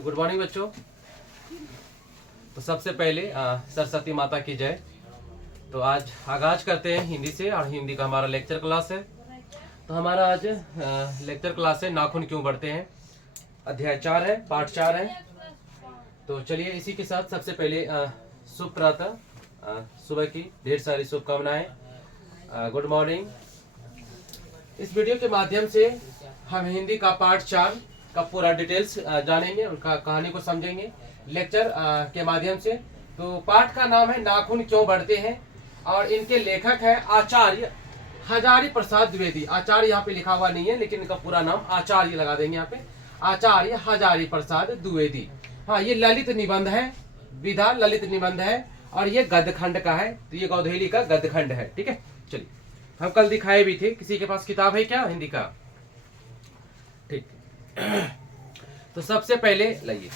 तो good morning बच्चों। तो सबसे पहले सरस्वती माता की जय। तो आज आगाज करते हैं हिंदी से, और हिंदी का हमारा लेक्चर क्लास है। तो हमारा आज लेक्चर क्लास है नाखून क्यों बढ़ते हैं, अध्याय 4 है, पाठ 4 है। तो चलिए इसी के साथ सबसे पहले शुभ प्रातः, सुबह की ढेर सारी शुभकामनाएं, गुड मॉर्निंग। इस वीडियो के माध्यम से हम हिंदी का पाठ 4 का पूरा डिटेल्स जानेंगे, उनका कहानी को समझेंगे लेक्चर के माध्यम से। तो पाठ का नाम है नाखून क्यों बढ़ते हैं, और इनके लेखक है आचार्य हजारी प्रसाद द्विवेदी। आचार्य यहाँ पे लिखा हुआ नहीं है, लेकिन इनका पूरा नाम आचार्य लगा देंगे यहाँ पे, आचार्य हजारी प्रसाद द्विवेदी। हाँ, ये ललित निबंध है, विधा ललित निबंध है, और ये गद्यखंड का है। तो ये गौधेली का गद्यखंड है। ठीक है, चलिए हम कल दिखाए भी थे। किसी के पास किताब है क्या हिंदी का? ठीक। तो सबसे पहले लाइए,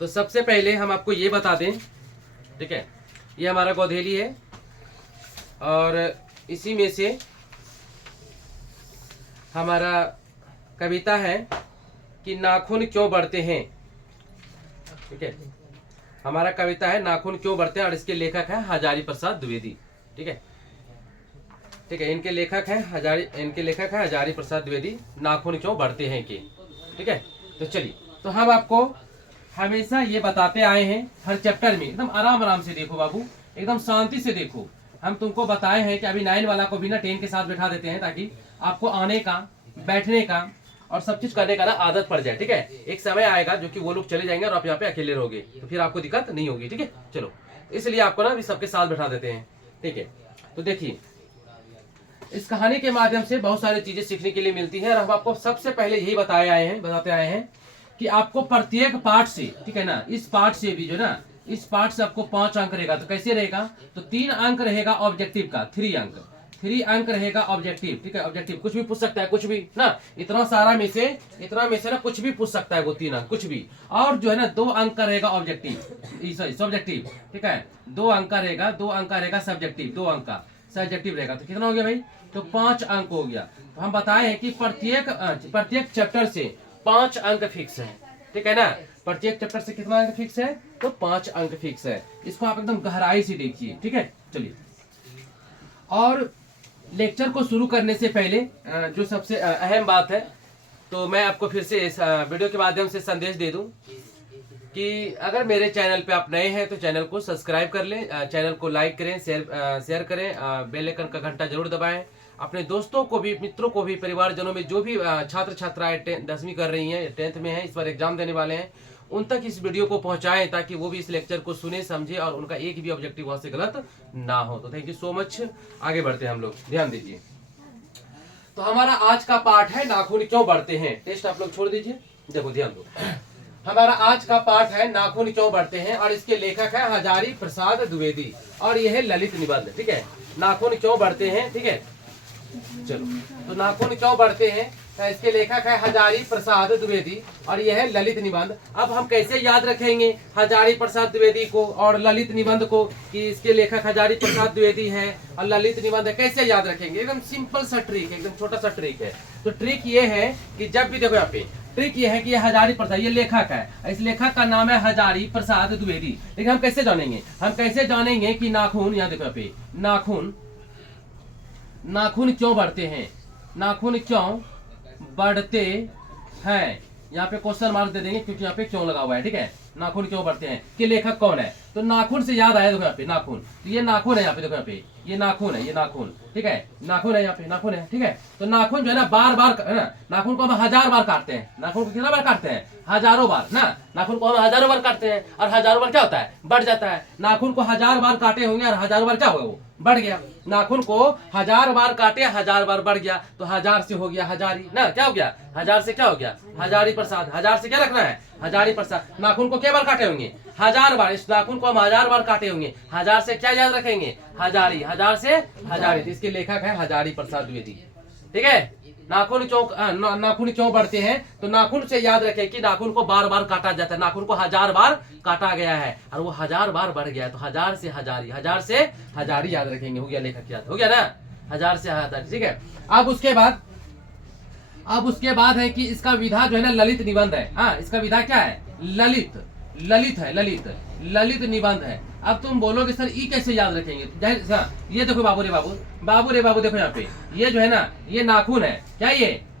तो सबसे पहले हम आपको ये बता दें, ठीक है, ये हमारा गौधेली है, और इसी में से हमारा कविता है कि नाखून क्यों बढ़ते हैं। ठीक है, हमारा कविता है नाखून क्यों बढ़ते हैं, और इसके लेखक है हजारी प्रसाद द्विवेदी। ठीक है, ठीक है, इनके लेखक है हजारी प्रसाद द्विवेदी, नाखून क्यों बढ़ते हैं के। ठीक है, तो चलिए, तो हम आपको हमेशा ये बताते आए हैं हर चैप्टर में। एकदम आराम आराम से देखो बाबू, एकदम शांति से देखो। हम तुमको बताए हैं कि अभी 9 वाला को भी ना 10 के साथ बैठा देते हैं, ताकि आपको आने का, बैठने का और सब चीज करने का ना आदत पड़ जाए। ठीक है, एक समय आएगा जो कि वो लोग चले जाएंगे और आप यहाँ पे अकेले रहोगे, तो फिर आपको दिक्कत नहीं होगी। ठीक है, चलो, इसलिए आपको ना अभी सबके साथ बैठा देते हैं। ठीक है, तो देखिए, इस कहानी के माध्यम से बहुत सारी चीजें सीखने के लिए मिलती है, और हम आपको सबसे पहले यही बताते आए हैं कि आपको प्रत्येक पाठ से, ठीक है ना, इस पाठ से भी जो ना, इस पाठ से आपको 5 अंक रहेगा। तो कैसे रहेगा? तो 3 अंक रहेगा ऑब्जेक्टिव का, 3 अंक रहेगा ऑब्जेक्टिव। ठीक है, ऑब्जेक्टिव कुछ भी पूछ सकता है, कुछ भी ना, इतना में से ना कुछ भी पूछ सकता है वो 3 अंक, कुछ भी। और जो है ना 2 अंक का रहेगा ऑब्जेक्टिव, सब्जेक्टिव। ठीक है, 2 अंक का रहेगा सब्जेक्टिव, 2 अंक का सब्जेक्टिव रहेगा। तो कितना हो गया भाई? तो 5 अंक हो गया। तो हम बताए हैं कि प्रत्येक चैप्टर से 5 अंक फिक्स है। ठीक है ना, प्रत्येक चैप्टर से कितना अंक फिक्स है? तो 5 अंक फिक्स है। इसको आप एकदम गहराई से देखिए। ठीक है, चलिए, और लेक्चर को शुरू करने से पहले जो सबसे अहम बात है, तो मैं आपको फिर से इस वीडियो के माध्यम से संदेश दे दूं कि अगर मेरे चैनल पे आप नए हैं तो चैनल को सब्सक्राइब कर लें, चैनल को लाइक करें, शेयर करें, बेल आइकन का घंटा जरूर दबाएं। अपने दोस्तों को भी, मित्रों को भी, परिवारजनों में जो भी छात्र छात्राएं 10वीं कर रही हैं, 10th में हैं, इस बार एग्जाम देने वाले हैं, उन तक इस वीडियो को पहुंचाएं, ताकि वो भी इस लेक्चर को सुने, समझे, और उनका एक भी ऑब्जेक्टिव वहां से गलत ना हो। तो थैंक यू सो मच। आगे बढ़ते हैं हम लोग, ध्यान दीजिए। तो हमारा आज का पाठ है नाखून क्यों बढ़ते हैं। टेस्ट आप लोग छोड़ दीजिए, देखो ध्यान दो। हमारा आज का पाठ है नाखून क्यों बढ़ते हैं, और इसके लेखक है हजारी प्रसाद द्विवेदी, और यह है ललित निबंध। ठीक है, नाखून क्यों बढ़ते हैं। ठीक है, चलो, तो नाखून क्यों बढ़ते हैं, तो इसके लेखक है हजारी प्रसाद द्विवेदी, और यह है ललित निबंध। अब हम कैसे याद रखेंगे हजारी प्रसाद द्विवेदी को और ललित निबंध को, कि इसके लेखक हजारी प्रसाद द्विवेदी है और ललित निबंध है, कैसे याद रखेंगे? एकदम सिंपल सा ट्रिक है, एकदम छोटा सा ट्रिक है। तो ट्रिक ये है कि जब भी देखो यहाँ पे, ट्रिक ये है कि ये हजारी प्रसाद, ये लेखक है, इस लेखक का नाम है हजारी प्रसाद द्विवेदी। लेकिन हम कैसे जानेंगे कि नाखून, यहाँ देखो यहाँ पे, नाखून क्यों बढ़ते हैं, नाखून क्यों बढ़ते हैं, यहाँ पे क्वेश्चन मार्क दे देंगे, क्योंकि यहाँ पे क्यों लगा हुआ है। ठीक है, नाखून क्यों बढ़ते हैं कि लेखक कौन है। तो नाखून से याद आया, देखो यहाँ पे नाखून, तो ये नाखून है, यहाँ पे देखो यहाँ पे ये नाखून है, ये नाखून। ठीक है, नाखून है, यहाँ पे नाखून है। ठीक है, तो नाखून जो है ना बार बार है ना, नाखून को हम 1000 बार काटते हैं। नाखून को कितना बार काटते हैं? हजारों बार ना, नाखून को हम हजारों बार काटते हैं, और हजारों बार क्या होता है? बढ़ जाता है। नाखून को 1000 बार काटे होंगे, और 1000 बार क्या होगा? वो बढ़ गया। नाखून को 1000 बार काटे, 1000 बार बढ़ गया, तो 1000 से हो गया हजारी ना, क्या हो गया? 1000 से क्या हो गया? हजारी प्रसाद। 1000 से क्या रखना है? हजारी प्रसाद। नाखून को क्या बार काटे होंगे? 1000 बार। इस नाखून को हम 1000 बार काटे होंगे, 1000 से क्या याद रखेंगे? हजारी। 1000 से हजारी। तो इसके लेखक है हजारी प्रसाद द्विवेदी। ठीक है, नाखून क्यों बढ़ते हैं, तो नाखून से याद रखें कि नाखून को बार बार काटा जाता है। नाखून को 1000 बार काटा गया है, और वो 1000 बार बढ़ गया है, तो 1000 से हजारी, 1000 से हजारी याद रखेंगे। हो गया लेखक याद, हो गया ना, 1000 से हजारी। ठीक है, अब उसके बाद अब उसके बाद है कि इसका विधा जो है ना ललित निबंध है। हाँ, इसका विधा क्या है? ललित, ललित है, ललित, ललित निबंध है। अब तुम बोलोगे सर ई कैसे याद रखेंगे? ये देखो बाबू रे बाबू, बाबू रे बाबू, देखो यहाँ पे ये जो है ना, ये नाखून है। क्या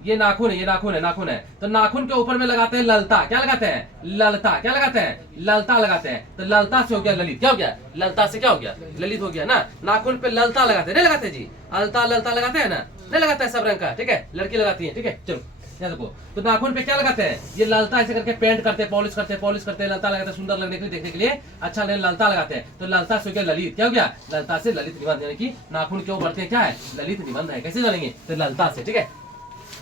ये नाखून है, ये नाखून है, नाखून है। तो नाखून के ऊपर में लगाते हैं ललता। क्या लगाते हैं? ललता। क्या लगाते हैं? ललता लगाते हैं। तो ललता से हो गया ललित। क्या हो गया? ललता से क्या हो गया? ललित हो गया ना। नाखून पे ललता लगाते, नहीं लगाते जी? अलता ललता लगाते हैं ना, नहीं लगाता है सब रंग का, ठीक है, लड़की लगाती है, ठीक है। चलो यहाँ देखो, तो नाखून पे क्या लगाते हैं? ये ललता ऐसे करके पेंट करते हैं, पॉलिश करते हैं, पॉलिश करते हैं, ललता लगाते हैं, सुंदर लगने के लिए, देखने के लिए अच्छा लगने, ललता लगाते हैं। तो ललता से हो गया ललित। क्या हो गया? ललता से ललित निबंध, यानी कि नाखून क्यों बढ़ते हैं? क्या है? ललित निबंध है। कैसे जानेंगे? तो ललता से, ठीक है।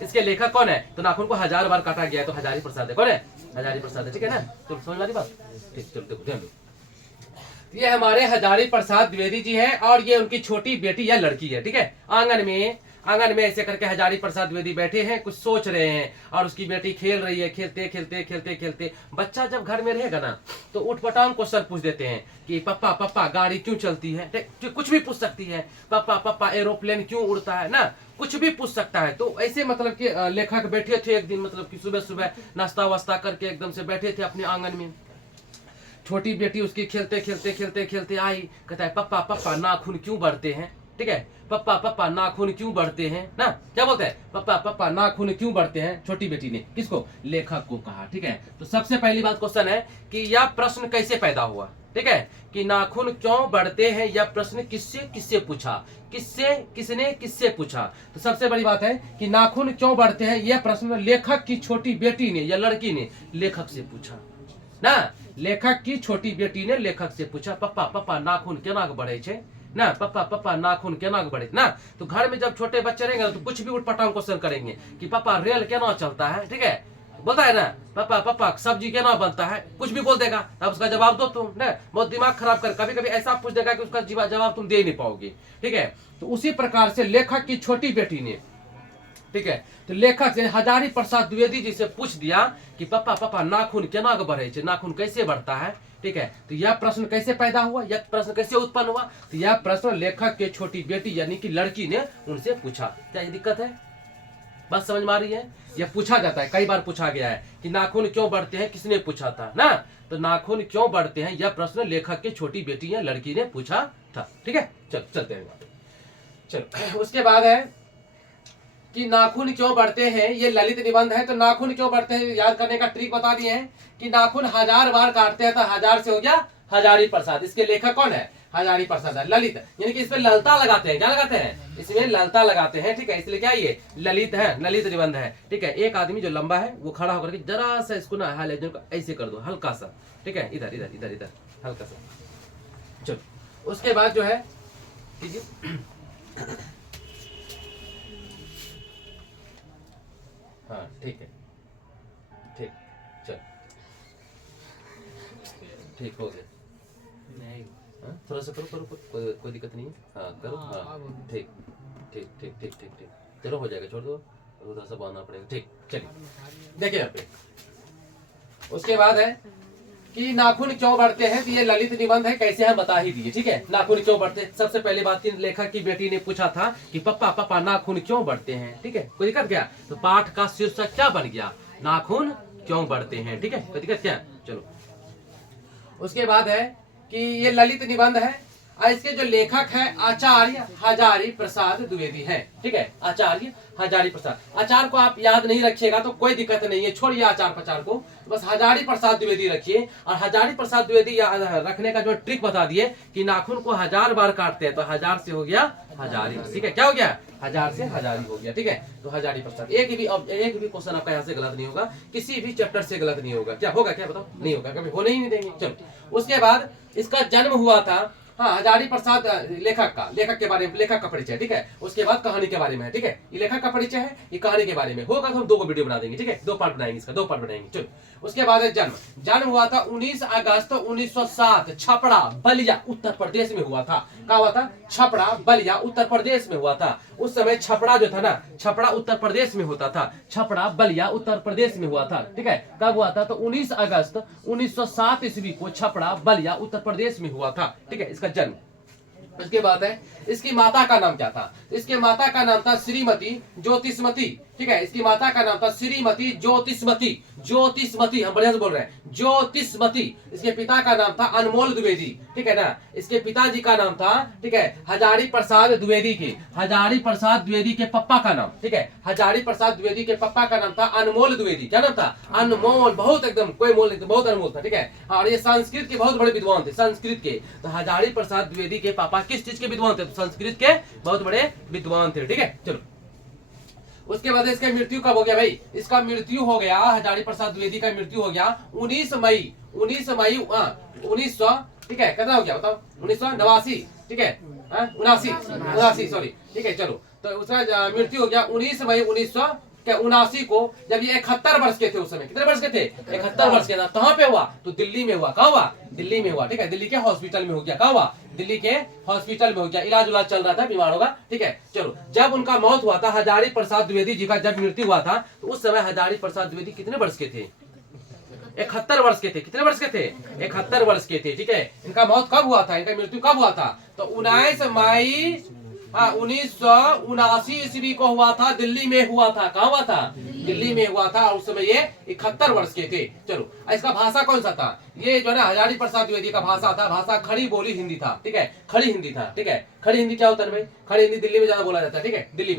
इसके लेखक कौन है? तो नाखून को 1000 बार काटा गया है, तो हजारी प्रसाद है। कौन है? हजारी प्रसाद है, ठीक है ना। तो समझ वाली बात, ठीक। चलो देखो ध्यान दो, ये हमारे हजारी प्रसाद द्विवेदी जी हैं और ये उनकी छोटी बेटी या लड़की है, ठीक है। आंगन में ऐसे करके हजारी प्रसाद द्विवेदी बैठे हैं, कुछ सोच रहे हैं और उसकी बेटी खेल रही है। खेलते खेलते खेलते खेलते बच्चा जब घर में रहेगा ना, तो उठपटांग क्वेश्चन पूछ देते हैं कि पापा पापा गाड़ी क्यों चलती है? कुछ भी पूछ सकती है। पापा पापा एरोप्लेन क्यों उड़ता है ना, कुछ भी पूछ सकता है। तो ऐसे मतलब कि लेखक बैठे थे एक दिन, मतलब कि सुबह सुबह नाश्ता वास्ता करके एकदम से बैठे थे अपने आंगन में। छोटी बेटी उसकी खेलते खेलते खेलते खेलते आई, कहता है पापा पापा नाखून क्यों बढ़ते हैं? ठीक है, पापा पापा नाखून क्यों बढ़ते हैं ना, क्या बोलते हैं? पापा पापा नाखून क्यों बढ़ते हैं? छोटी बेटी ने किसको? लेखक को कहा, ठीक है। तो सबसे पहली बात क्वेश्चन है कि यह प्रश्न कैसे पैदा हुआ, ठीक है, कि नाखून क्यों बढ़ते हैं, यह प्रश्न किससे पूछा, किसने किससे पूछा। तो सबसे बड़ी बात है कि नाखून क्यों बढ़ते हैं, यह प्रश्न लेखक की छोटी बेटी ने या लड़की ने लेखक से पूछा ना। लेखक की छोटी बेटी ने लेखक से पूछा, पापा पापा नाखून केना बढ़े छे ना, पापा पापा नाखून केना बढ़े ना। तो घर में जब छोटे बच्चे रहेंगे तो कुछ भी उठपटांग क्वेश्चन करेंगे कि पापा रेल केना चलता है, ठीक है, बोलता है ना पापा पापा सब्जी केना बनता है, कुछ भी बोल देगा, तब उसका जवाब दो तुम ना। बहुत दिमाग खराब कर, कभी कभी ऐसा पूछ देगा कि उसका जवाब तुम दे नहीं पाओगे, ठीक है। तो उसी प्रकार से लेखक की छोटी बेटी ने, ठीक है, तो लेखक से हजारी प्रसाद द्विवेदी जी से पूछ दिया कि पापा पापा नाखून केना बढ़े छे, नाखून कैसे बढ़ता है, ठीक है। तो यह प्रश्न कैसे पैदा हुआ, यह प्रश्न कैसे उत्पन्न हुआ? तो यह प्रश्न लेखक के छोटी बेटी यानी कि लड़की ने उनसे पूछा। क्या ये दिक्कत है? बात समझ में आ रही है? यह पूछा जाता है, कई बार पूछा गया है कि नाखून क्यों बढ़ते हैं, किसने पूछा था ना। तो नाखून क्यों बढ़ते हैं, यह प्रश्न लेखक की छोटी बेटी या लड़की ने पूछा था, ठीक है। चलते हैं, चलो। उसके बाद है कि नाखून क्यों बढ़ते हैं, ये ललित निबंध है। तो नाखून क्यों बढ़ते हैं याद करने का ट्रिक बता दिए हैं कि नाखून 1000 बार काटते हैं, तो 1000 से हो गया हजारी प्रसाद। इसके लेखक कौन है? हजारी प्रसाद है, ललित, यानी कि इसमें ललता लगाते हैं। क्या लगाते हैं? इसमें ललता लगाते हैं, ठीक है, इसलिए क्या ये ललित है, ललित निबंध है, ठीक है। एक आदमी जो लंबा है वो खड़ा होकर के जरा सा इसको ना हाइलाइट को ऐसे कर दो, हल्का सा, ठीक है, इधर इधर इधर इधर हल्का सा। चलो उसके बाद जो है हाँ ठीक है, ठीक, चल ठीक हो गया, थोड़ा सा करो, कोई दिक्कत नहीं है, हाँ करो, हाँ ठीक ठीक ठीक ठीक ठीक ठीक, चलो हो जाएगा, छोड़ दो, थोड़ा सा बांधना पड़ेगा, ठीक। चलिए देखिए यहाँ पे उसके बाद है कि नाखून क्यों बढ़ते हैं। तो ये ललित निबंध है, कैसे हम बता ही दिए, ठीक है। नाखून क्यों बढ़ते हैं, सबसे पहली बात की लेखक की बेटी ने पूछा था कि पापा पापा नाखून क्यों बढ़ते हैं, ठीक है, कोई दिक्कत क्या? तो पाठ का शीर्षक क्या बन गया? नाखून क्यों बढ़ते हैं, ठीक है, कोई दिक्कत क्या? चलो उसके बाद है कि ये ललित निबंध है और इसके जो लेखक है आचार्य हजारी प्रसाद द्विवेदी है, ठीक है, आचार्य हजारी प्रसाद। आचार्य को आप याद नहीं रखिएगा तो कोई दिक्कत नहीं है, छोड़िए आचार्य प्रचार को, बस हजारी प्रसाद द्विवेदी रखिए। और हजारी प्रसाद द्विवेदी रखने का जो ट्रिक बता दिए कि नाखून को 1000 बार काटते हैं, तो 1000 से हो गया हजारी, ठीक है, क्या हो गया? 1000 से हजारी हो गया, ठीक है। तो हजारी प्रसाद, एक भी क्वेश्चन आपका यहाँ से गलत नहीं होगा, किसी भी चैप्टर से गलत नहीं होगा। क्या होगा? क्या बताओ? नहीं होगा, कभी होने ही नहीं देंगे। चलो उसके बाद इसका जन्म हुआ था, हाँ, हजारी प्रसाद लेखक के बारे में, लेखक का परिचय, ठीक है। उसके बाद कहानी के बारे में है, ठीक है, ये लेखक का परिचय है, ये कहानी के बारे में होगा, तो हम 2 वीडियो बना देंगे, ठीक है, 2 पार्ट बनाएंगे, इसका 2 पार्ट बनाएंगे। चलो उसके बाद है जन्म हुआ था 19 अगस्त 1907 छपरा बलिया उत्तर प्रदेश में हुआ था। क्या हुआ था? छपरा बलिया उत्तर प्रदेश में हुआ था। उस समय छपरा जो था ना, छपरा उत्तर प्रदेश में होता था, छपरा बलिया उत्तर प्रदेश में हुआ था, ठीक है। कब हुआ था? तो 19 अगस्त 1907 ईस्वी को छपरा बलिया उत्तर प्रदेश में हुआ था, ठीक है, इसका जन्म। उसके बाद है इसकी माता का नाम क्या था? इसके माता का नाम था श्रीमती ज्योतिषमती ठीक है। इसकी माता का नाम था श्रीमती ज्योतिषमती, ज्योतिषमती, हम बढ़िया से बोल रहे हैं, ज्योतिषमती। इसके पिता का नाम था अनमोल द्विवेदी, ठीक है ना। इसके पिताजी का नाम था, ठीक है, हजारी प्रसाद द्विवेदी के, हजारी प्रसाद द्विवेदी के पप्पा का नाम, ठीक है, हजारी प्रसाद द्विवेदी के पप्पा का नाम था अनमोल द्विवेदी। क्या नाम था? अनमोल, बहुत एकदम कोई मोल नहीं था, बहुत अनमोल था, ठीक है। और ये संस्कृत के बहुत बड़े विद्वान थे, संस्कृत के। तो हजारी प्रसाद द्विवेदी के पापा किस चीज के विद्वान थे? तो संस्कृत के बहुत बड़े विद्वान थे, ठीक है। चलो, उसके बाद इसका मृत्यु कब हो गया भाई? इसका मृत्यु हो गया, हजारी प्रसाद द्विवेदी का मृत्यु हो गया 19 मई 1900, ठीक है। कितना हो गया बताओ? 1989, ठीक है, 79 सॉरी, ठीक है। चलो, तो उसका मृत्यु हो गया 19 मई 1979 को, जब ये 71 वर्ष के थे। उस समय कितने वर्ष के थे? 71 वर्ष के था। कहाँ पे हुआ? तो दिल्ली में हुआ। कहाँ हुआ? दिल्ली में हुआ, ठीक है। दिल्ली के हॉस्पिटल में हो गया। कहाँ हुआ? दिल्ली के हॉस्पिटल में हो गया, इलाज उलाज चल रहा था, बीमार होगा, ठीक है। चलो, जब उनका मौत हुआ था, हजारी प्रसाद द्विवेदी जी का जब मृत्यु हुआ था, तो उस समय हजारी प्रसाद द्विवेदी कितने वर्ष के थे? 71 वर्ष के थे। कितने वर्ष के थे? 71 वर्ष के थे, ठीक है। इनका मौत कब हुआ था? इनका मृत्यु कब हुआ था? तो 19 मई 1979 ईस्वी को हुआ था, दिल्ली में हुआ था। कहाँ हुआ था? दिल्ली में हुआ था। उस समय ये 71 वर्ष के थे। चलो, इसका भाषा कौन सा था? ये जो है ना, हजारी प्रसाद द्विवेदी का भाषा था, भाषा खड़ी बोली हिंदी था, ठीक है, खड़ी हिंदी था, ठीक है। खड़ी हिंदी क्या होता है भाई? खड़ी हिंदी दिल्ली में ज्यादा बोला जाता है, ठीक है। दिल्ली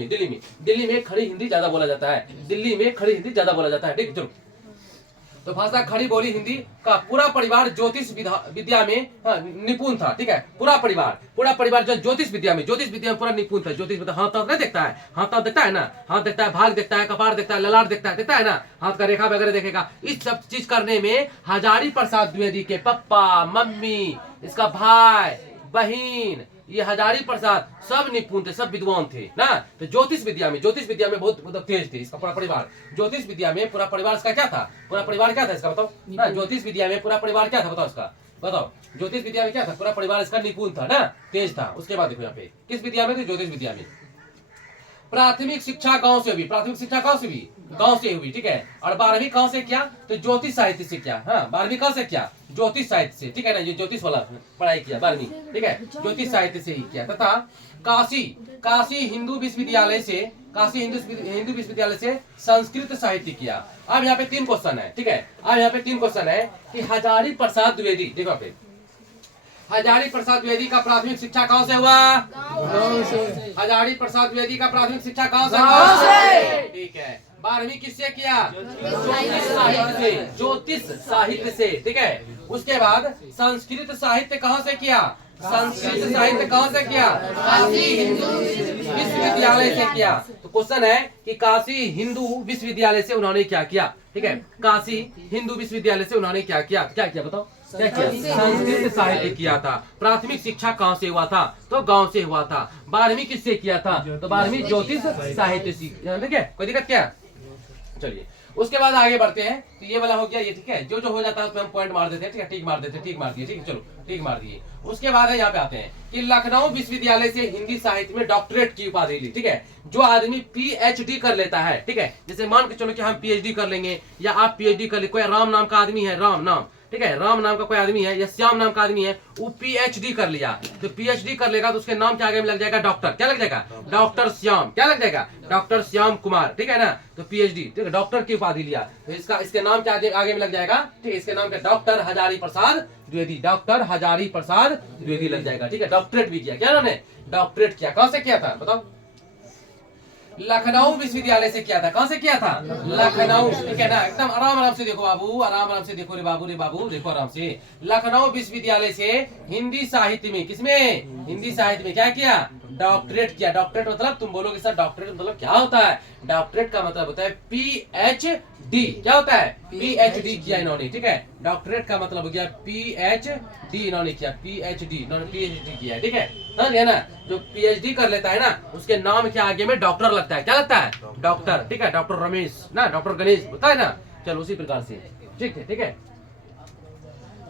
में खड़ी हिंदी ज्यादा बोला जाता है, दिल्ली में खड़ी हिंदी ज्यादा बोला जाता है, ठीक है। चलो, तो भाषा खड़ी बोली हिंदी का पूरा परिवार ज्योतिष विद्या में निपुण था, ठीक है। पूरा परिवार जो ज्योतिष विद्या में पूरा निपुण था। ज्योतिष विद्या, हाथ नहीं देखता है, हाथ देखता है ना, हाथ देखता है, भाग देखता है, कपार देखता है, ललाट देखता है ना, हाथ का रेखा वगैरह देखेगा। इस सब चीज करने में हजारी प्रसाद द्विवेदी के पप्पा, मम्मी, इसका भाई, बहन, ये हजारी प्रसाद सब निपुण थे, सब विद्वान थे ना। तो ज्योतिष विद्या में बहुत मतलब तेज थे। इसका पूरा परिवार, ज्योतिष विद्या में पूरा परिवार इसका क्या था? पूरा परिवार क्या था इसका बताओ ना? ज्योतिष विद्या में पूरा परिवार क्या था बताओ इसका? बताओ, ज्योतिष विद्या में क्या था? पूरा परिवार इसका निपुण था ना, तेज था। उसके बाद देखो यहाँ पे किस विद्या में थे? ज्योतिष विद्या में। प्राथमिक शिक्षा गांव से हुई, प्राथमिक शिक्षा गांव से हुई, गांव से हुई, ठीक है। और 12वीं कहां से किया? तो ज्योतिष साहित्य से किया। हाँ, 12वीं कहां से किया? ज्योतिष साहित्य से, ठीक है ना। ये ज्योतिष वाला पढ़ाई किया 12वीं, ठीक है, ज्योतिष साहित्य से ही किया। तथा काशी हिंदू विश्वविद्यालय से संस्कृत साहित्य किया। अब यहाँ पे 3 क्वेश्चन है, ठीक है। अब यहाँ पे 3 क्वेश्चन है कि हजारी प्रसाद द्विवेदी, देखो पे, हजारी प्रसाद द्विवेदी का प्राथमिक शिक्षा कहां से हुआ? हजारी प्रसाद द्विवेदी का प्राथमिक शिक्षा कहां से हुआ? ठीक है। 12वीं किससे किया? ज्योतिष साहित्य से, ठीक है। उसके बाद संस्कृत साहित्य कहां से किया? संस्कृत साहित्य कहां से किया? काशी हिंदू विश्वविद्यालय से किया। तो क्वेश्चन है कि काशी हिंदू विश्वविद्यालय से उन्होंने क्या किया, ठीक है। काशी हिंदू विश्वविद्यालय से उन्होंने क्या किया? क्या किया बताओ? क्या किया? संस्कृत साहित्य किया था। प्राथमिक शिक्षा कहाँ से हुआ था? तो गांव से हुआ था। 12वीं किससे किया था? तो 12वीं ज्योतिष साहित्य से। ठीक है, कोई दिक्कत क्या? चलिए, उसके बाद आगे बढ़ते हैं। तो ये वाला हो गया ये, ठीक है। जो जो हो जाता है उसमें हम पॉइंट मार देते हैं, ठीक है, टीक मार देते हैं, टीक मार दिए, ठीक है। चलो, टीक मार दिए। उसके बाद यहाँ पे आते हैं कि लखनऊ विश्वविद्यालय से हिंदी साहित्य में डॉक्टरेट की उपाधि ली, ठीक है। जो आदमी पीएचडी कर लेता है, ठीक है, जैसे मान के चलो कि हम पीएचडी कर लेंगे या आप पीएचडी कर ले, कोई राम नाम का आदमी है, राम नाम, ठीक है, राम नाम का कोई आदमी है या श्याम नाम का आदमी है, वो पीएचडी कर लिया। तो पीएचडी कर लेगा तो उसके नाम के आगे में लग जाएगा डॉक्टर। क्या लग जाएगा? डॉक्टर श्याम। क्या लग जाएगा? डॉक्टर श्याम कुमार, ठीक है ना। तो पीएचडी, ठीक है, डॉक्टर की उपाधि लिया तो इसके नाम के आगे में लग जाएगा, ठीक है, इसके नाम के डॉक्टर हजारी प्रसाद द्विवेदी, डॉक्टर हजारी प्रसाद द्विवेदी लग जाएगा, ठीक है। डॉक्टरेट भी किया। क्या उन्होंने? डॉक्टरेट किया। कहां से किया था बताओ? लखनऊ विश्वविद्यालय से किया था। कहां से किया था? लखनऊ, ठीक है ना। एकदम आराम से देखो बाबू, आराम से देखो रे बाबू, देखो आराम से। लखनऊ विश्वविद्यालय से हिंदी साहित्य में, किसमें? हिंदी साहित्य में क्या किया? डॉक्टरेट किया। डॉक्टरेट मतलब तुम बोलोगे सर डॉक्टरेट मतलब क्या होता है? डॉक्टरेट का मतलब होता है पीएचडी। क्या होता है? पीएचडी किया इन्होंने, ठीक है। डॉक्टरेट का मतलब हो गया पीएचडी, इन्होंने किया पीएचडी, इन्होंने पीएचडी किया है, ठीक है। समझ गया ना। जो पीएचडी कर लेता है ना, उसके नाम के आगे में डॉक्टर लगता है। क्या लगता है? डॉक्टर, ठीक है। डॉक्टर रमेश ना, डॉक्टर गणेश होता है ना। चलो, उसी प्रकार से, ठीक है, ठीक है।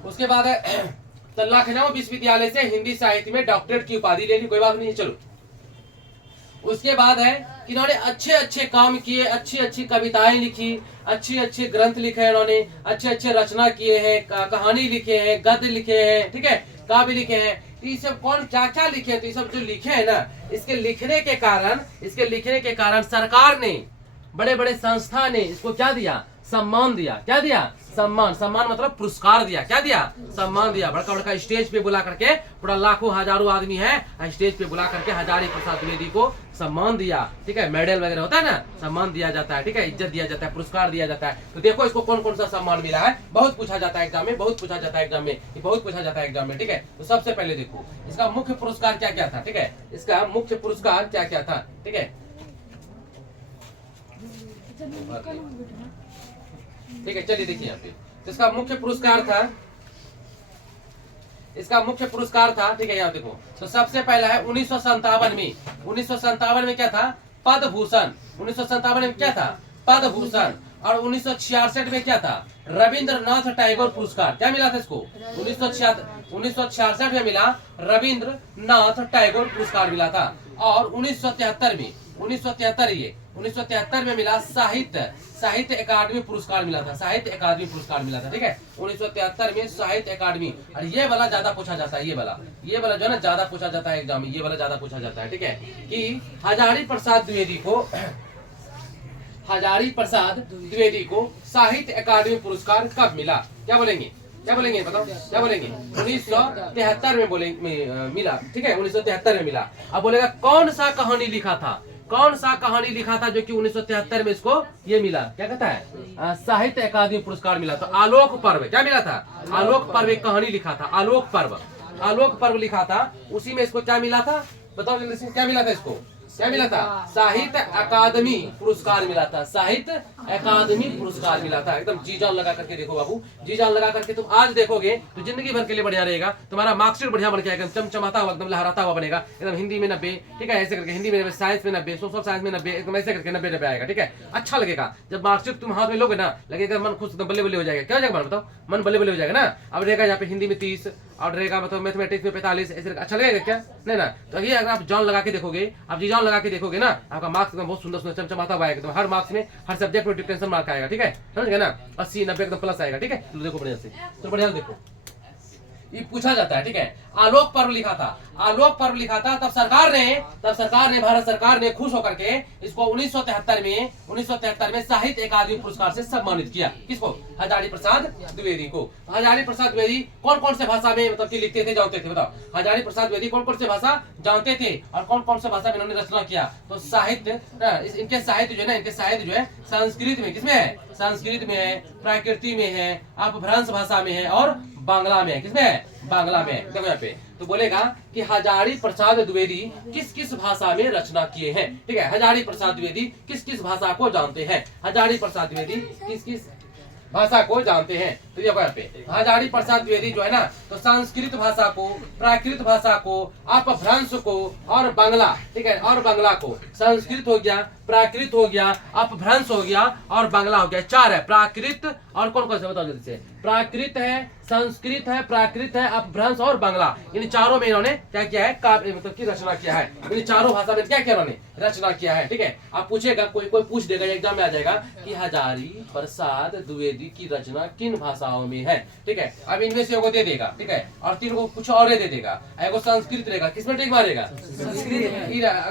उसके बाद है तो लखनऊ विश्वविद्यालय से हिंदी साहित्य में डॉक्टरेट की उपाधि ले ली, कोई बात नहीं। चलो, उसके बाद है कि इन्होंने अच्छे अच्छे काम किए, अच्छी अच्छी कविताएं लिखी, अच्छे अच्छे ग्रंथ लिखे हैं इन्होंने, अच्छे अच्छे रचना किए हैं, कहानी लिखे हैं, गद्य लिखे हैं, ठीक है, काव्य लिखे हैं। ये सब कौन क्या क्या लिखे हैं? तो ये सब जो लिखे हैं ना, इसके लिखने के कारण सरकार ने बड़े बड़े संस्था ने इसको क्या दिया, सम्मान दिया। क्या दिया, सम्मान। सम्मान मतलब पुरस्कार दिया। क्या दिया, सम्मान दिया। बड़का बड़का स्टेज पे बुला करके, पूरा लाखों हजारों आदमी है, स्टेज पे बुला करके हजारी प्रसाद द्विवेदी को सम्मान दिया। ठीक है, मेडल वगैरह होता है ना, सम्मान दिया जाता है। ठीक है, इज्जत दिया जाता है, पुरस्कार दिया जाता है। तो देखो इसको कौन कौन सा सम्मान मिला है, बहुत पूछा जाता है एग्जाम में, बहुत पूछा जाता है एग्जाम में, बहुत पूछा जाता है एग्जाम में। ठीक है, तो सबसे पहले देखो इसका मुख्य पुरस्कार क्या क्या था। ठीक है, इसका मुख्य पुरस्कार क्या क्या था। ठीक है, ठीक है, चलिए देखिए यहाँ पे तो इसका मुख्य पुरस्कार था, इसका मुख्य पुरस्कार था। ठीक है, यहाँ देखो तो सबसे पहला है 1957 में, 1957 में क्या था, पद्म भूषण। 1957 में क्या था, पद्म भूषण। और 1966 में क्या था, रविंद्रनाथ टैगोर पुरस्कार। क्या मिला था इसको, 1966 में मिला रविंद्रनाथ टैगोर पुरस्कार मिला था। और 1973 में मिला साहित्य अकादमी पुरस्कार मिला था, साहित्य अकादमी पुरस्कार मिला था। ठीक है, 1973 में साहित्य अकादमी। और ये वाला ज्यादा पूछा जाता है, ये वाला जो है ना ज्यादा पूछा जाता है एग्जाम में, ये वाला ज्यादा पूछा जाता है। ठीक है, कि हजारी प्रसाद द्विवेदी को साहित्य अकादमी पुरस्कार कब मिला। क्या बोलेंगे, क्या बोलेंगे बताओ, क्या बोलेंगे, 1973 में मिला। ठीक है, 1973 में मिला। अब बोलेगा कौन सा कहानी लिखा था, कौन सा कहानी लिखा था जो कि 1973 में इसको ये मिला। क्या कहता है, साहित्य अकादमी पुरस्कार मिला। तो आलोक पर्व, क्या मिला था, आलोक पर्व एक कहानी लिखा था, आलोक पर्व लिखा था। उसी में इसको क्या मिला था, बताओ जल्दी से, क्या मिला था इसको, क्या मिला था, साहित्य अकादमी पुरस्कार मिला था, साहित्य अकादमी पुरस्कार मिला था। एकदम जी जान लगा करके देखो बाबू, जी जान लगा करके तुम आज देखोगे तो जिंदगी भर के लिए बढ़िया रहेगा। तुम्हारा मार्कशीट बढ़िया बन के आएगा, चमचमाता हुआ, एकदम लहराता हुआ बनेगा। एकदम हिंदी में 90, ठीक है, ऐसे करके हिंदी में 90, साइंस में 90, सोशल साइंस में 90, एकदम ऐसे करके 90 आएगा। ठीक है, अच्छा लगेगा जब मार्कशीट तुम हाथ में लोगे ना, लगेगा मन खुश, बल्ले बल्ले हो जाएगा। क्या हो जाएगा मन, बताओ, मन बल्ले बल्ले हो जाएगा ना। अब रहेगा यहाँ पे हिंदी में 30 और रहेगा मतलब मैथमेटिक्स में 45, ऐसे अच्छा लगेगा क्या, नहीं ना। तो ये अगर आप जान लगा के देखोगे, आप जी जान लगा के देखोगे ना, आपका मार्क्स एकदम बहुत सुंदर सुंदर चमचमाता हुआ आएगा। हर मार्क्स में, हर सब्जेक्ट में डिफरेंशियल मार्क आएगा। ठीक है, समझ गए ना, 80 90 एकदम प्लस आएगा। ठीक है, तो देखो बढ़िया से, तो बढ़िया देखो ये पूछा जाता है। ठीक है, आलोक पर्व लिखा था, आलोक पर्व लिखा था। तब सरकार ने भारत सरकार ने खुश होकर के इसको 1973 में साहित्य अकादमी पुरस्कार से सम्मानित किया। किसको, हजारी प्रसाद द्विवेदी को। हजारी प्रसाद द्विवेदी कौन कौन से भाषा में मतलब कि लिखते थे, जानते थे, बताओ। हजारी प्रसाद द्विवेदी कौन कौन से भाषा जानते थे और कौन कौन से भाषा में इन्होंने रचना किया। तो साहित्य, इनके साहित्य जो है ना, इनके साहित्य जो है संस्कृत में, किसमें है, संस्कृत में है, प्राकृति में है, अपभ्रंश भाषा में है और बांग्ला में है। किसमें है, बांग्ला में। देखो यहाँ पे तो बोलेगा कि हजारी प्रसाद द्विवेदी किस किस भाषा में रचना किए हैं। ठीक है, हजारी प्रसाद द्विवेदी किस किस भाषा को जानते हैं, हजारी प्रसाद द्विवेदी किस किस भाषा को जानते हैं। तो देखो यहाँ पे हजारी प्रसाद द्विवेदी जो है ना, तो संस्कृत भाषा को, प्राकृत भाषा को, अपभ्रंश को और बांग्ला। ठीक है, और बांग्ला को, संस्कृत हो गया, प्राकृत हो गया, अपभ्रंश हो गया और बांग्ला हो गया। 4 है, प्राकृत और कौन कौन से बताओ जल्दी से, प्राकृत है, संस्कृत है, प्राकृत है, अपभ्रंश और बांग्ला। इन चारों में इन्होंने क्या किया है, काव्य मतलब की रचना किया है। इन चारों भाषा में क्या किया इन्होंने, रचना किया है। ठीक है, आप पूछेगा, कोई पूछ देगा एग्जाम में आ जाएगा कि हजारी प्रसाद द्विवेदी की रचना किन भाषाओं में है। ठीक है, अब इनमें से एगो दे देगा। ठीक है, और 3 को कुछ और दे देगा। एगो संस्कृत रहेगा, किसमें टिक मारेगा, संस्कृत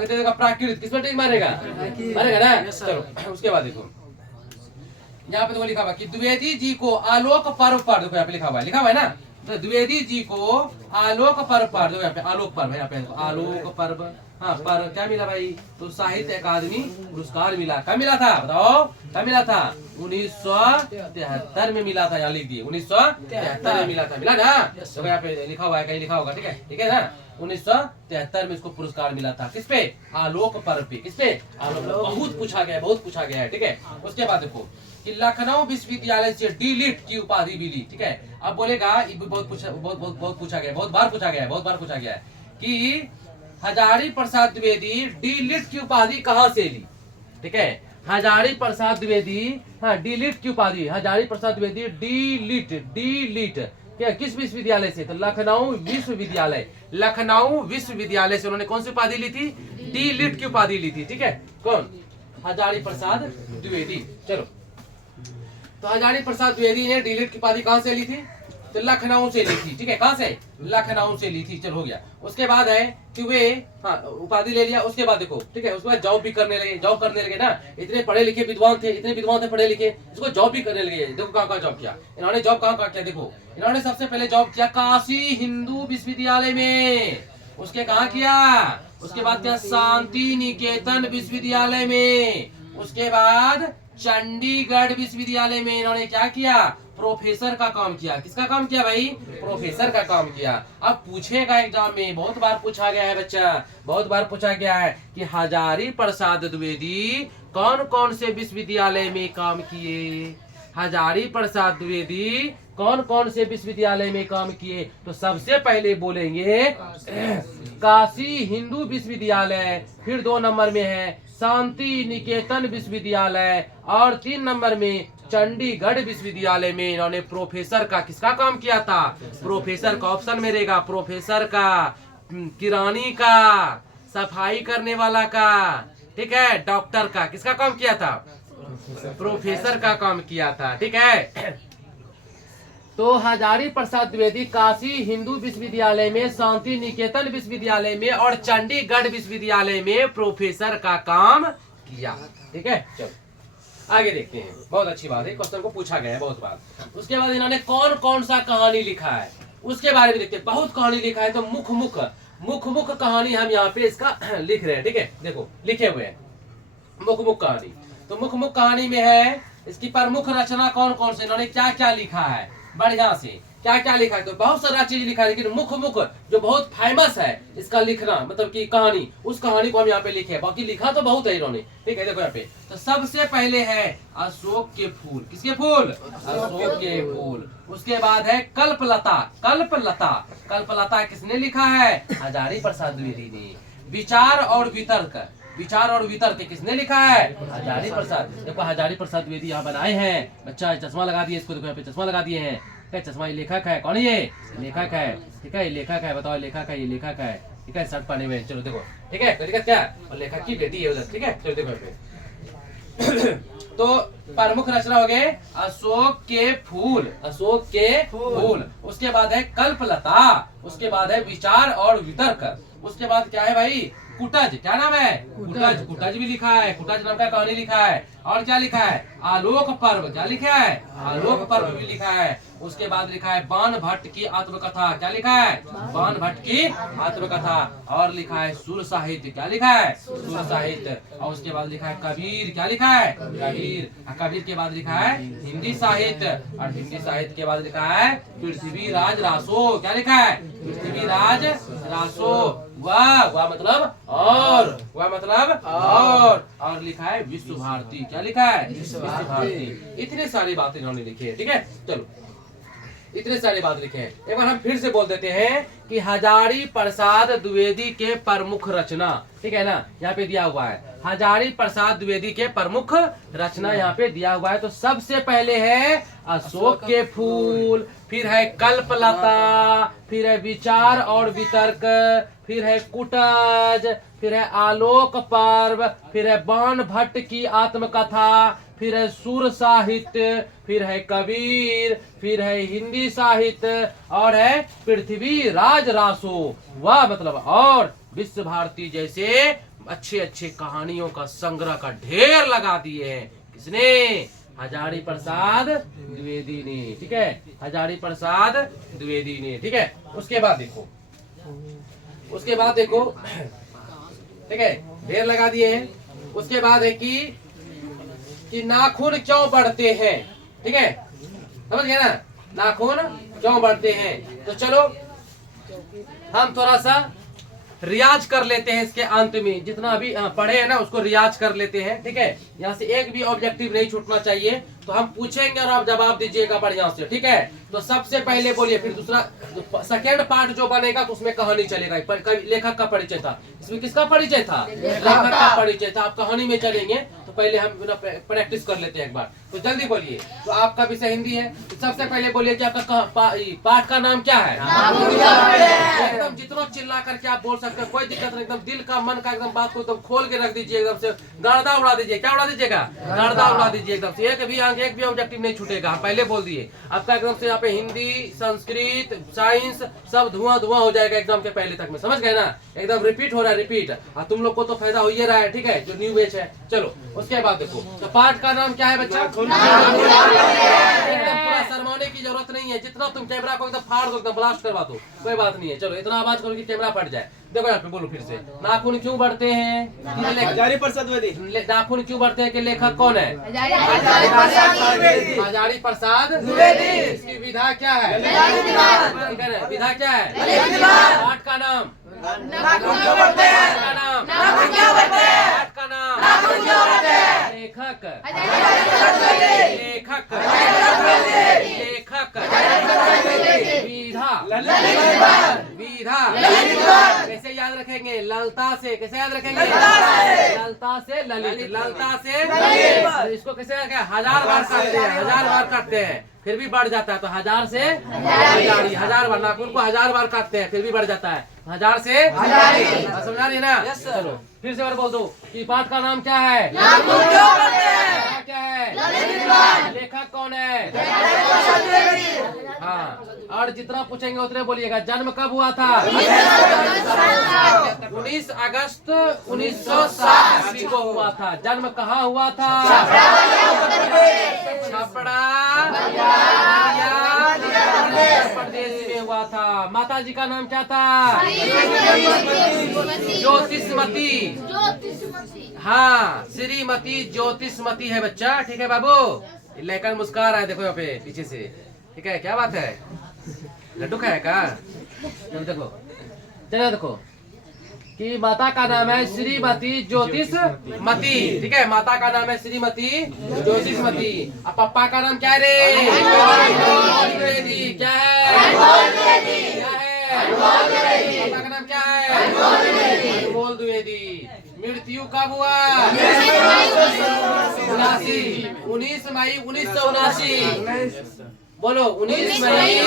दे देगा। प्राकृत किसमें टिक मारेगा ना। चलो उसके बाद देखो यहाँ पे तो लिखा हुआ कि द्विवेदी जी को आलोक पर्व पर, देखो यहाँ पे लिखा हुआ है ना, तो द्विवेदी जी को आलोक पर्व पर, देखो यहाँ पे आलोक पर्व है, यहाँ पे आलोक पर्व, हाँ पर क्या मिला भाई, तो साहित्य अकादमी पुरस्कार मिला। क्या मिला था बताओ, क्या मिला था, 1973 में मिला था। यहाँ लिख दिए 1973 में मिला था, मिला ना। तो यहाँ पे लिखा हुआ है, कहीं लिखा होगा। ठीक है ना, 1973 में इसको पुरस्कार मिला था। किस पे, आलोक पर्व पे। किस पे, आलोक। बहुत पूछा गया है। ठीक है, उसके बाद देखो कि लखनऊ विश्वविद्यालय से डी.लिट की उपाधि मिली। ठीक है, अब बोलेगा बहुत पूछा गया है कि हजारी प्रसाद द्विवेदी डी.लिट की उपाधि कहाँ से ली। ठीक है, हजारी प्रसाद द्विवेदी, हाँ डी.लिट की उपाधि, हजारी प्रसाद द्विवेदी डी.लिट क्या, किस विश्वविद्यालय से, तो लखनऊ विश्वविद्यालय से उन्होंने कौन सी उपाधि ली थी, डी.लिट की उपाधि ली थी। ठीक है, कौन, हजारी प्रसाद द्विवेदी। चलो, तो हजारी प्रसाद द्विवेदी ने डी.लिट की उपाधि कहां से ली थी, तो लखनऊ से ली थी, ठीक है, कहां से, लखनऊ से ली थी, चलो हो गया। उसके बाद है कि वे, हाँ उपाधि ले लिया। उसके बाद देखो, ठीक है, उसके बाद जॉब भी करने लगे, जॉब करने लगे ना, इतने पढ़े लिखे विद्वान थे, इतने विद्वान थे पढ़े लिखे, इसको जॉब भी करने लगे। देखो कहाँ कहाँ जॉब किया इन्होंने, जॉब कहाँ कहाँ किया, देखो इन्होंने सबसे पहले जॉब किया काशी हिंदू विश्वविद्यालय में, उसके कहाँ किया, उसके बाद क्या शांति निकेतन विश्वविद्यालय में, उसके बाद चंडीगढ़ विश्वविद्यालय में इन्होंने क्या किया, प्रोफेसर का काम किया। किसका काम किया भाई, प्रोफेसर का काम किया। अब पूछेगा एग्जाम में, बहुत बार पूछा गया है बच्चा, बहुत बार पूछा गया है कि हजारी प्रसाद द्विवेदी कौन कौन से विश्वविद्यालय में काम किए, हजारी प्रसाद द्विवेदी कौन कौन से विश्वविद्यालय में काम किए। तो सबसे पहले बोलेंगे काशी हिंदू विश्वविद्यालय, फिर 2 नंबर में है शांति निकेतन विश्वविद्यालय, और 3 नंबर में चंडीगढ़ विश्वविद्यालय में इन्होंने प्रोफेसर का, किसका काम किया था, प्रोफेसर का। ऑप्शन में रहेगा प्रोफेसर का, किरानी का, सफाई करने वाला का, ठीक है, डॉक्टर का, किसका काम किया था, प्रोफेसर का काम किया था, ठीक है। तो हजारी प्रसाद द्विवेदी काशी हिंदू विश्वविद्यालय में, शांति निकेतन विश्वविद्यालय में और चंडीगढ़ विश्वविद्यालय में प्रोफेसर का काम किया, ठीक है। चलो आगे देखते हैं, बहुत अच्छी बात है, क्वेश्चन को पूछा गया है बहुत बार। उसके बाद इन्होंने कौन कौन सा कहानी लिखा है उसके बारे में देखते हैं। बहुत कहानी लिखा है, तो मुख कहानी हम यहाँ पे इसका लिख रहे हैं, ठीक है। देखो लिखे हुए हैं मुख कहानी। तो मुख कहानी में है इसकी प्रमुख रचना कौन कौन से, इन्होंने क्या क्या लिखा है, बढ़िया से क्या क्या लिखा है। तो बहुत सारा चीज लिखा है, लेकिन मुख जो बहुत फेमस है इसका लिखना, मतलब कि कहानी, उस कहानी को हम यहाँ पे लिखे हैं। बाकी लिखा तो बहुत है इन्होंने, ठीक है। देखो यहाँ पे तो सबसे पहले है अशोक के फूल, किसके फूल, अशोक के फूल। उसके बाद है कल्पलता, कल्पलता किसने लिखा है, हजारी प्रसाद द्विवेदी ने। विचार और वितर्क किसने लिखा है, हजारी प्रसाद। देखो हजारी प्रसाद द्विवेदी यहाँ बनाए हैं, बच्चा चश्मा लगा दिए इसको, देखो यहाँ पे चश्मा लगा दिए हैं, ठीक है। चश्मा, ये लेखक है, कौन है ये, लेखक है, ठीक है, ये लेखक है, बताओ लेखक है, ये लेखक है, ठीक है, शर्ट पहने हुए, चलो देखो, ठीक है, लेखक क्या है, और लेखक की बेटी है उधर, ठीक है। चलो देखो यहाँ पे तो प्रमुख रचना हो गए अशोक के फूल, उसके बाद है कल्पलता, उसके बाद है विचार और वितर्क, उसके बाद क्या है भाई, कुटज, क्या नाम है, कुटज भी लिखा है, कुटज नाम का कहानी लिखा है। और क्या लिखा है, आलोक पर्व, क्या लिखा है, आलोक पर्व भी लिखा है। उसके बाद लिखा है बाण भट्ट की आत्मकथा, क्या लिखा है, बाण भट्ट की आत्मकथा। और लिखा है सुर साहित्य, क्या लिखा है, सुर साहित्य। और उसके बाद लिखा है कबीर, क्या लिखा है, कबीर के बाद लिखा है हिंदी साहित्य, और हिंदी साहित्य के बाद लिखा है पृथ्वीराज रासो, क्या लिखा है, पृथ्वीराज रासो। वाह मतलब और लिखा है विश्व भारती, क्या लिखा है, विश्व भारती। इतने सारी बातें इन्होंने लिखी है, ठीक है। चलो इतने सारी बात लिखे हैं, एक बार हम फिर से बोल देते हैं कि हजारी प्रसाद द्विवेदी के प्रमुख रचना, ठीक है ना, यहाँ पे दिया हुआ है हजारी प्रसाद द्विवेदी के प्रमुख रचना, यहाँ पे दिया हुआ है। तो सबसे पहले है अशोक के फूल, फिर है कल्पलता, फिर है विचार और वितर्क, फिर है कुटज, फिर है आलोक पर्व, फिर है बाण भट्ट की आत्मकथा, फिर है सुर साहित्य, फिर है कबीर, फिर है हिंदी साहित्य, और है पृथ्वीराज रासो। वाह मतलब और विश्व भारती जैसे अच्छे अच्छे कहानियों का संग्रह का ढेर लगा दिए हैं। किसने, हजारी प्रसाद द्विवेदी ने, ठीक है, हजारी प्रसाद द्विवेदी ने, ठीक है। उसके बाद देखो ठीक है, ढेर लगा दिए हैं। उसके बाद है कि नाखून क्यों बढ़ते हैं, ठीक है, समझ गए ना, नाखून क्यों बढ़ते हैं। तो चलो हम थोड़ा सा रियाज कर लेते हैं इसके अंत में, जितना अभी पढ़े हैं ना उसको रियाज कर लेते हैं, ठीक है। यहाँ से एक भी ऑब्जेक्टिव नहीं छूटना चाहिए, तो हम पूछेंगे और आप जवाब दीजिएगा बढ़िया से, ठीक है। तो सबसे पहले बोलिए, फिर दूसरा सेकेंड पार्ट जो बनेगा तो उसमें कहानी चलेगा। लेखक का परिचय था, इसमें किसका परिचय था, लेखक का परिचय था। आप कहानी में चलेंगे तो पहले हम प्रैक्टिस कर लेते हैं एक बार। तो जल्दी बोलिए। तो आपका विषय हिंदी है, तो सबसे पहले बोलिए कि आपका पाठ का नाम क्या है। एकदम जितना चिल्ला करके आप बोल सकते हैं, कोई दिक्कत नहीं। एकदम दिल का मन का एकदम बात को एकदम खोल के रख दीजिए, एकदम से गर्दा उड़ा दीजिए। क्या उड़ा दीजिएगा? गर्दा उड़ा दीजिए एकदम से। एक भी अंक, एक भी ऑब्जेक्टिव नहीं छूटेगा। पहले बोल दिए आपका एकदम से यहाँ पे हिंदी, संस्कृत, साइंस सब धुआं धुआं हो जाएगा एकदम के पहले तक में, समझ गए ना? एकदम रिपीट हो रहा है, रिपीट। और तुम लोग को तो फायदा हो ही रहा है, ठीक है, जो न्यू बैच है। चलो उसके बाद देखो, तो पाठ का नाम क्या है बच्चा? एकदम पूरा शर्माने की जरूरत नहीं है। जितना तुम कैमरा को एकदम फाड़ दो, एकदम ब्लास्ट करवा दो, कोई बात नहीं है। चलो इतना आवाज करो कि कैमरा फट जाए। देखो यहाँ पे बोलो फिर से। नाखून क्यों बढ़ते हैं? हजारी प्रसाद द्विवेदी। नाखून क्यों बढ़ते हैं कि लेखक कौन है? हजारी प्रसाद द्विवेदी। इसकी विधा क्या है? ठीक है ना, विधा क्या है? पाठ का नाम? नाखून क्यों बढ़ते हैं? पाठ का नाम? नाखून क्यों बढ़ते हैं? पाठ का नाम? नाखून क्यों बढ़ते हैं? लेखक। हजारी प्रसाद द्विवेदी। लेखक। हजारी प्रसाद द्विवेदी। लेखक। हजारी प्रसाद द्विवेदी। विधा। ललितवान। विधा। ललितवान। कैसे याद रखेंगे? ललता से। कैसे याद रखेंगे? ललता से। ललता से ललित। ललता से ललित। इसको कैसे रखें? 1000 बार काटते हैं, 1000 बार काटते हैं, फिर भी बढ़ जाता है। तो 1000 से हजारी। 1000 बार नाखून को 1000 बार काटते हैं, फिर भी बढ़ जाता है। 1000 से हजारी। समझा रही है ना? चलो फिर से बार बोल दो कि पाठ का नाम क्या है? नाखून क्यों बढ़ते हैं? क्या है? ललितवान। लेखक कौन है? हजारी प्रसाद द्विवेदी। हाँ, और जितना पूछेंगे उतने बोलिएगा। जन्म कब हुआ था? 19 अगस्त 1907 ईस्वी को हुआ था। जन्म कहाँ हुआ था? छपरा प्रदेश में हुआ था। माता जी का नाम क्या था? ज्योतिषमती। हाँ, श्रीमती ज्योतिषमती है बच्चा, ठीक है बाबू। लेकर मुस्कुरा रहा है, देखो यहाँ पे पीछे से, ठीक है। क्या बात है, लड्डू खाया का? चलो देखो, चलो देखो कि माता का नाम है श्रीमती ज्योतिषमती, ठीक है। माता का नाम है श्रीमती ज्योतिषमती। अब पापा का नाम क्या है रे? द्विवेदी। क्या है? क्या है? पापा का नाम क्या है? अनमोल द्विवेदी। मृत्यु कब हुआ? 19 मई 1979। बोलो 19 मई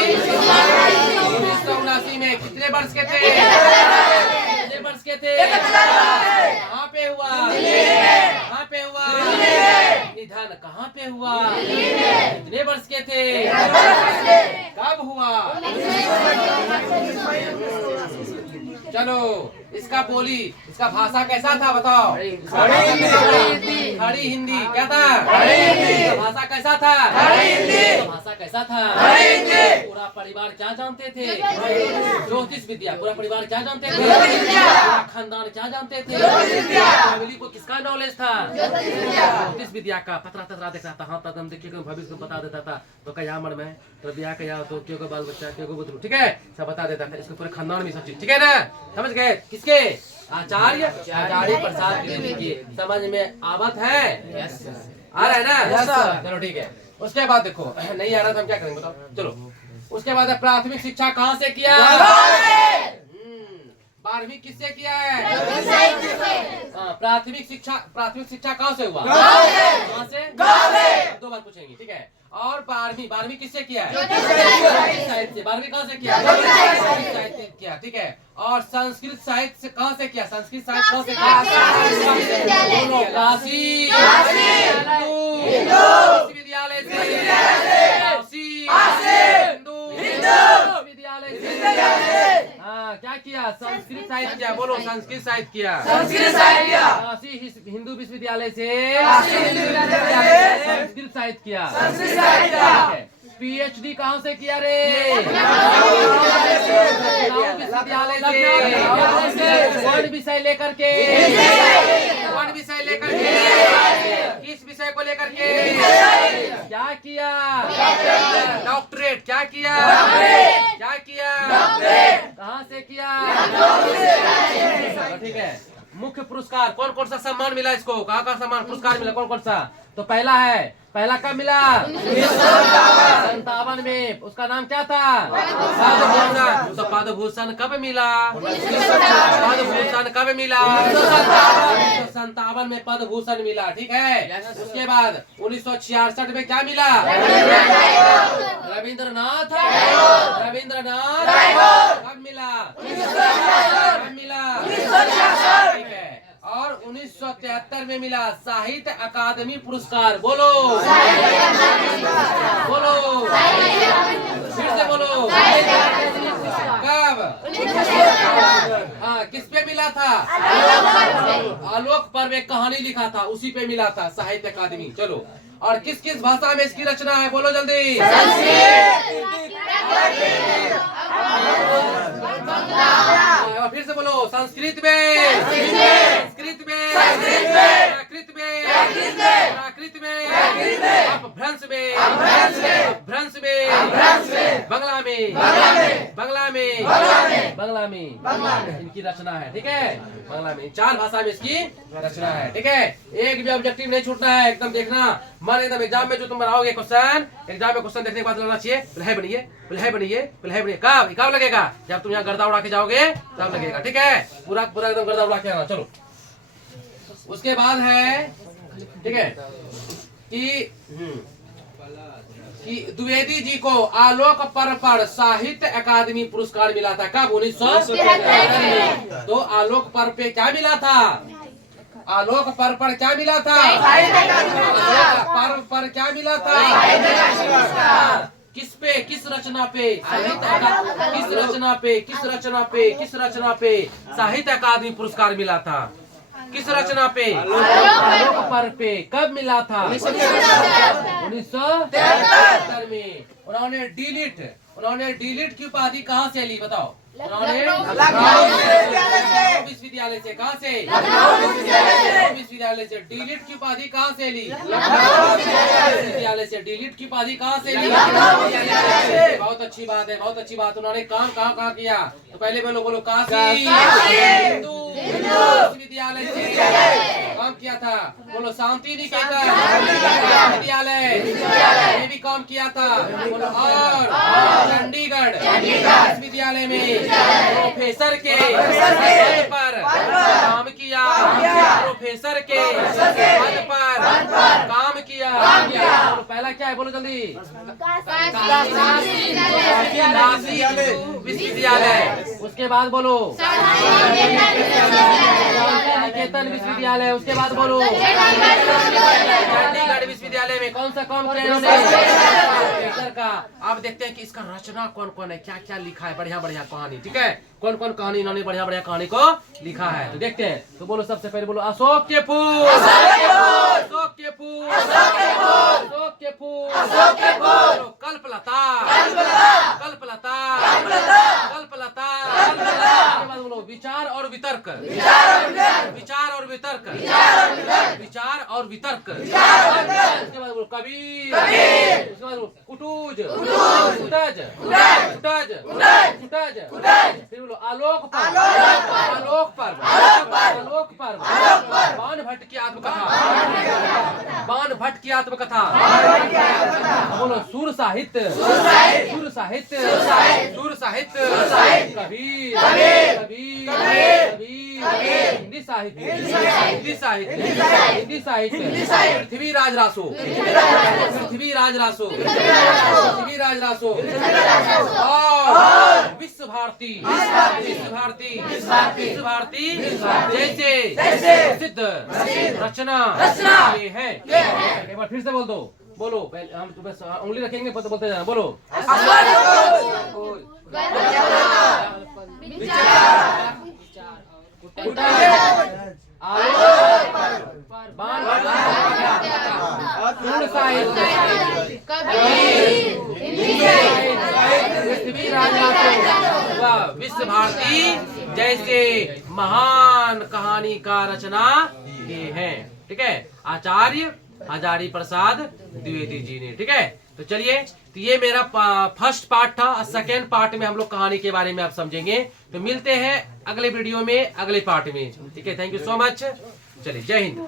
1979 में। कितने वर्ष के थे? कितने वर्ष के थे? कहाँ पे हुआ? कहाँ पे हुआ? निधन कहाँ पे हुआ? कितने वर्ष के थे? कब हुआ? चलो इसका बोली, इसका भाषा कैसा था बताओ? खड़ी हिंदी। क्या था? इसका भाषा कैसा था? इसका भाषा कैसा था? पूरा परिवार क्या जानते थे? ज्योतिष विद्या। पूरा परिवार क्या जानते थे? पूरा खानदान क्या जानते थे? फैमिली को किसका नॉलेज था? ज्योतिष विद्या का। पतरा ततरा देखता था, हाँ तक देखिए भविष्य को बता देता था। तो क्या मर में तो ब्याह क्या तो क्यों को बाल बच्चा क्यों को बुतरू, ठीक है, सब बता देता था। इसके पूरे खानदान में सब चीज, ठीक है ना? समझ गए? किसके? आचार्य हजारी प्रसाद द्विवेदी की। समझ में आवत है? आ रहा है ना? चलो ठीक है। उसके बाद देखो, नहीं आ रहा तो हम क्या करेंगे बताओ? चलो उसके बाद प्राथमिक शिक्षा कहाँ से किया? 12वीं किससे किया है? प्राथमिक शिक्षा कहाँ से हुआ? कहाँ से? दो बार पूछेंगे, ठीक है। और 12वीं किससे किया है? साहित्य। 12वीं कहाँ से किया? साहित्य किया, ठीक है। और संस्कृत साहित्य कहाँ से किया? संस्कृत साहित्य कहाँ से किया? काशी विश्वविद्यालय से। हाँ, क्या किया? संस्कृत साहित्य किया। बोलो संस्कृत साहित्य किया। काशी हिंदू विश्वविद्यालय से संस्कृत साहित्य किया। पीएचडी कहाँ से किया रे? विश्वविद्यालय से। कौन विषय लेकर के? कौन विषय लेकर के? किस विषय को लेकर के? क्या किया? डॉक्टरेट। क्या किया? क्या किया? कहाँ से किया? ठीक है। मुख्य पुरस्कार कौन कौन सा सम्मान मिला इसको? कहाँ का सम्मान पुरस्कार मिला? कौन कौन सा? तो पहला कब मिला? 57 1957 में उसका नाम क्या था? पद्मभूषण। तो पद्मभूषण कब मिला? पद्मभूषण कब मिला? 1957 में पद्मभूषण मिला। ठीक है। उसके बाद 1966 में क्या मिला? रविंद्रनाथ कब मिला? कब मिला? ठीक है। और 1973 में मिला साहित्य अकादमी पुरस्कार। बोलो बोलो, फिर से बोलो। कब? हाँ, किस पे मिला था? आलोक पर्व एक कहानी लिखा था, उसी पे मिला था साहित्य अकादमी। चलो, और किस किस भाषा में इसकी रचना है? बोलो जल्दी। फिर से बोलो। संस्कृत में, संस्कृत में, प्राकृत में, प्राकृत में, अपभ्रंश में, अपभ्रंश में, बंगला में, बंगला में इनकी रचना है। ठीक है। बंगला में 4 भाषा में इसकी रचना है। ठीक है। एक भी ऑब्जेक्टिव नहीं छूटना है, एकदम देखना मन। एकदम एग्जाम में जो तुम बनाओगे क्वेश्चन, एग्जाम में क्वेश्चन देखने के बाद लगना चाहिए है बनिए, बनिए। कब लगेगा? जब तुम यहाँ गर्दा उड़ा के जाओगे तब लगेगा। ठीक है। पूरा एकदम गर्दा उड़ा के आना। चलो, उसके बाद है, ठीक है, कि द्विवेदी जी को आलोक पर्व पर साहित्य अकादमी पुरस्कार मिला था। कब? 1973 में। तो आलोक पर्व पे क्या मिला था? आलोक पर्व पर क्या मिला था? पर्व पर क्या मिला था? किस पे? किस रचना पे? किस रचना पे साहित्य अकादमी पुरस्कार मिला था? किस रचना पे? आलोक पर्व पे। कब मिला था? 1973 में। उन्होंने डिलीट की उपाधि कहाँ से ली? बताओ। उन्होंने विश्वविद्यालय से। कहाँ से? विश्वविद्यालय से। डिलीट की उपाधि कहाँ से ली? विश्वविद्यालय से। डिलीट की उपाधि कहाँ से ली? बहुत अच्छी बात है, बहुत अच्छी बात। उन्होंने काम कहाँ किया? तो पहले बोलो काशी हिंदू विश्वविद्यालय से काम किया था। बोलो शांति निकेतन विश्वविद्यालय में भी काम किया था। बोलो और चंडीगढ़ विश्वविद्यालय में प्रोफेसर के पद पर काम किया। प्रोफेसर के पद पर काम किया। बोलो पहला क्या है? बोलो जल्दी। काशी विश्वविद्यालय। उसके बाद बोलो निकेतन विश्वविद्यालय। उसके बाद बोलो चंडीगढ़ विश्वविद्यालय में कौन सा काम किया प्रोफेसर का। अब देखते हैं कि इसका रचना कौन कौन है, क्या क्या लिखा है। बढ़िया कहानी। ठीक है। कौन कौन कहानी इन्होंने बढ़िया कहानी को लिखा है, तो देखते हैं। तो बोलो सबसे पहले बोलो अशोक के फूल, अशोक के फूल, अशोक के फूल, बोलो कल्पलता, कल्पलता, कल्पलता। उसके बाद बोलो विचार और वितर्क, विचार और वितर्क, विचार और वितर्क। उसके बाद बोलो कबीर, उसके बाद बोलो कुटूज, कुटज, कुटज, कुटज। फिर बोलो आलोक पर्व, आलोक पर्व, आलोक पर्व। बाण भट्ट की आत्मकथा, बाण भट्ट की आत्मकथा। बोलो सुर साहित्य, सुर साहित्य, सुर साहित्य। कबीर, कबीर, कबीर। हिंदी साहित्य, हिंदी साहित्य, हिंदी साहित्य। पृथ्वी राज रासो, पृथ्वी राज रासो, पृथ्वी राज रासो। और विश्व भारती, विश्व भारती, विश्व भारती जैसे प्रसिद्ध रचना ये है। एक बार फिर से बोल दो। बोलो हम तो बस उंगली रखेंगे तो बोलते जाना। बोलो विश्व भारती जैसे महान कहानी का रचना किए हैं। ठीक है। आचार्य हजारी प्रसाद द्विवेदी जी ने। ठीक है। तो चलिए, तो ये मेरा फर्स्ट पार्ट था। सेकेंड पार्ट में हम लोग कहानी के बारे में आप समझेंगे। तो मिलते हैं अगले वीडियो में, अगले पार्ट में। ठीक है। Thank you so much. चलिए, जय हिंद।